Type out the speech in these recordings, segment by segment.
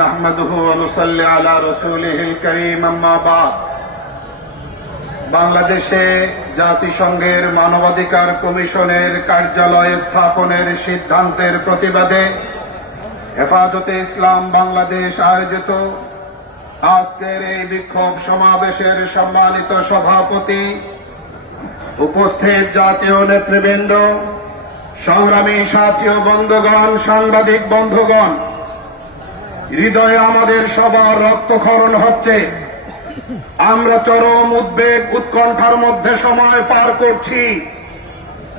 নাহমাদুহু ওয়া নুসাল্লি আলা রাসূলিহিল কারীম আম্মা বাদ। বাংলাদেশে জাতিসংঘের মানবাধিকার কমিশনের কার্যালয় স্থাপনের সিদ্ধান্তের প্রতিবাদে হেফাজতে ইসলাম বাংলাদেশ আয়োজিত আজকের এই বিক্ষোভ সমাবেশের সম্মানিত সভাপতি, উপস্থিত জাতীয় নেতৃবৃন্দ, সংগ্রামী সাথী ও বন্ধুগণ, সাংবাদিক বন্ধুগণ, হৃদয়ে আমাদের সবার রক্তক্ষরণ হচ্ছে। আমরা চরম উদ্বেগ উৎকণ্ঠার মধ্যে সময় পার করছি।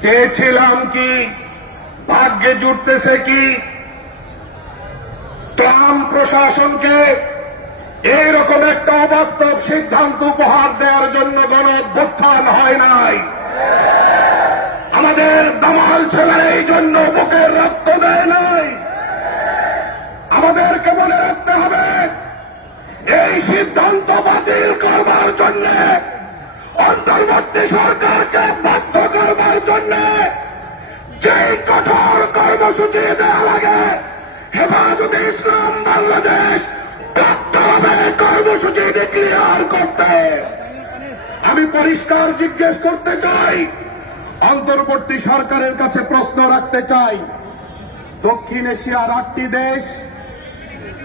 চেয়েছিলাম কি, ভাগ্যে জুটতেছে কি, ট্রাম্প প্রশাসনকে এইরকম একটা অবাস্তব সিদ্ধান্ত উপহার দেওয়ার জন্য গণ-অভ্যুত্থান হয় নাই। আমাদের দামাল ছেলেরা এই জন্য বুকের রক্ত দেয় নাই। আমাদেরকে মনে রাখতে হবে, এই সিদ্ধান্ত বাতিল করবার জন্য, অন্তর্বর্তী সরকারকে বাধ্য করবার জন্য যে কঠোর কর্মসূচি দেওয়া লাগে, হেফাজতে ইসলাম বাংলাদেশ বাধ্য হবে কর্মসূচি ডিক্লেয়ার করতে। আমি পরিষ্কার জিজ্ঞেস করতে চাই, অন্তর্বর্তী সরকারের কাছে প্রশ্ন রাখতে চাই, দক্ষিণ এশিয়ার 8টি দেশ,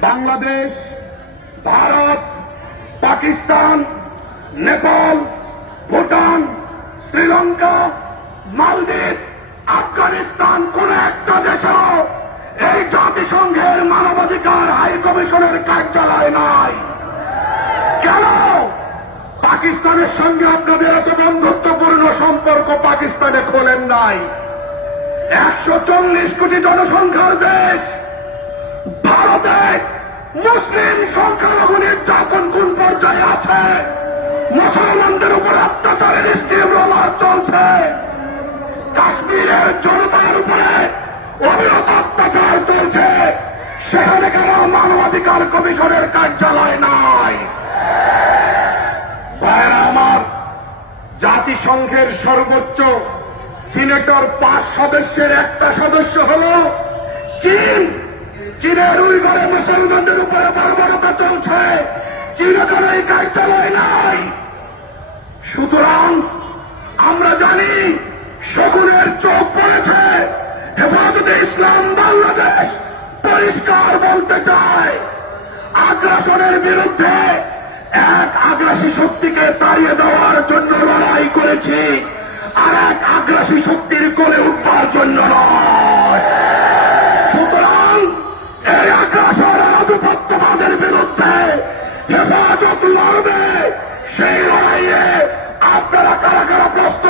বাংলাদেশ, ভারত, পাকিস্তান, নেপাল, ভুটান, শ্রীলঙ্কা, মালদ্বীপ, আফগানিস্তান, কোন একটা দেশও এই জাতিসংঘের মানবাধিকার হাই কমিশনের কার্যালয় নাই। কেন? পাকিস্তানের সঙ্গে আপনাদের এত বন্ধুত্বপূর্ণ সম্পর্ক পাকিস্তানে খোলেন নাই। 140 কোটি জনসংখ্যার দেশ ভারতে মুসলিম সংখ্যালঘু নির্যাতন কোন পর্যায়ে আছে? মুসলমানদের উপর অত্যাচারের স্টিম রোলার চলছে। কাশ্মীরের জনতার উপরে অবিরত অত্যাচার চলছে। সেখানে কেন মানবাধিকার কমিশনের কার্যালয় নাই? ভাইরা আমার, জাতিসংঘের সর্বোচ্চ সিনেটর 5 সদস্যের একটা সদস্য হল চীন। চীনের উইঘুরে মুসলমানদের উপরে বর্বরতা চলছে। চীনে কেন এই কার্যালয় নাই? সুতরাং আমরা জানি শকুনের চোখ পড়েছে। হেফাজতে ইসলাম বাংলাদেশ পরিষ্কার বলতে চায়, আগ্রাসনের বিরুদ্ধে এক আগ্রাসী শক্তিকে তাড়িয়ে দেওয়ার জন্য লড়াই করেছি, আর এক আগ্রাসী শক্তির কোলে উঠবার জন্য নয়। সুতরাং এই আগ্রাসন আর আধিপত্যবাদের বিরুদ্ধে হেফাজত লড়বে। সেই লড়াইয়ে আপনারা কারা কারা প্রস্তুত